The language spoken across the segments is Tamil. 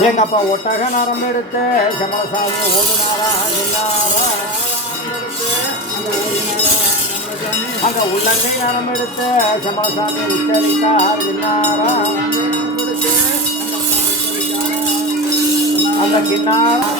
எங்க அப்பா ஒட்டக நரம் எடுத்து சமரசாமி ஓடுனாரா நின்னாரா அங்க உள்ளங்கை நரம் எடுத்து சமரசாமி உச்சரித்தார் நின்னாரா அந்த கின்னாரா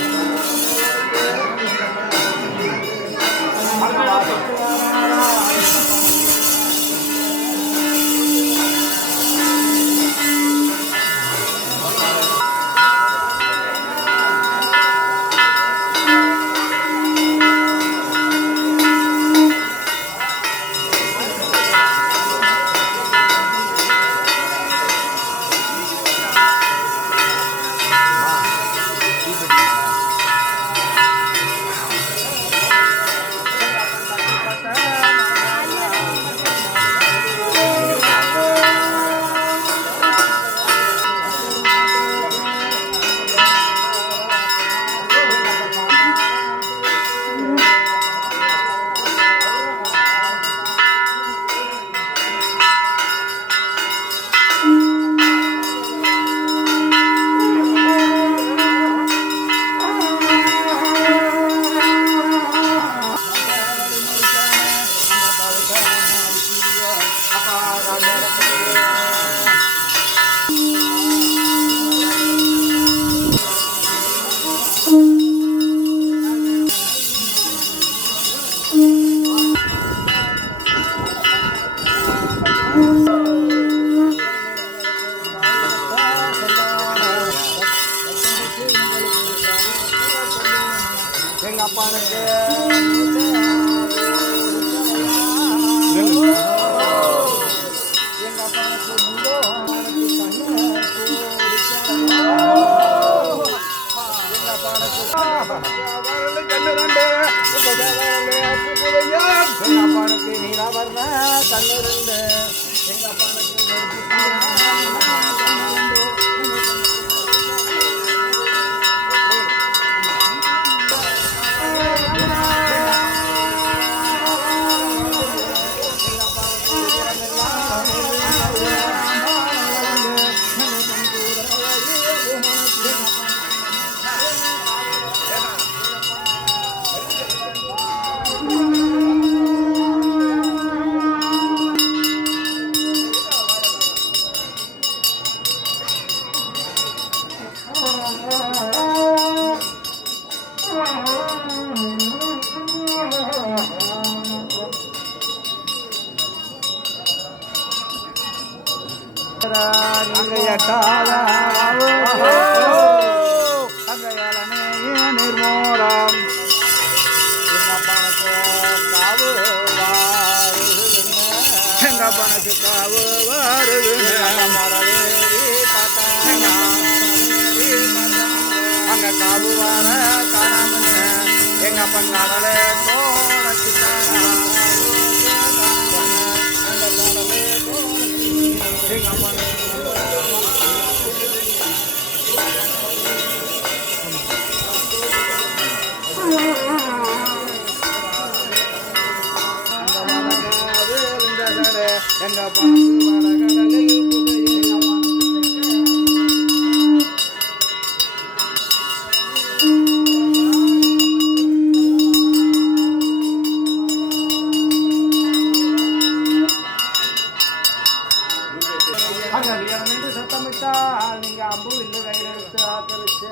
எங்க அப்பானுக்கு எங்க அப்பானுக்கு முந்தோ எங்க அப்பானுக்கு கண்ணு ரெண்டு எங்க அப்பானுக்கு நீராவரண கண்ணு ரெண்டு எங்க அப்பானுக்கு நிர்மூலம் எங்க பணக்கு காவு வருது அங்க காவு வர காணாம எங்க பங்காடலே கோணச்சு எங்க பணக்கு எங்க சத்தமிட்டால் நீங்க அம்பு வில்லு கையில் எடுத்து ஆக்கிரிச்சு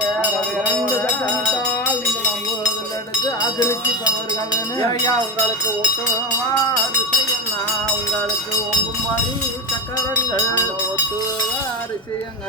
சத்தமிட்டால் நீங்கள் அம்பு வில்லு எடுத்து ஆக்கிரிச்சு பவர்கள் உங்களுக்கு ஒட்டுவாறு செய்யணா உங்களுக்கு ஒங்கும் மாதிரி சக்கரங்கள் ஒட்டுவாறு செய்யுங்க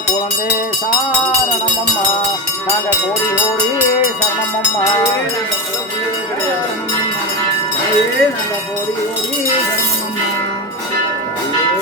குழந்தை சாரணமம்மா நாங்க கோடி கோடி சரணமம்மா நாங்க கோடி கோடி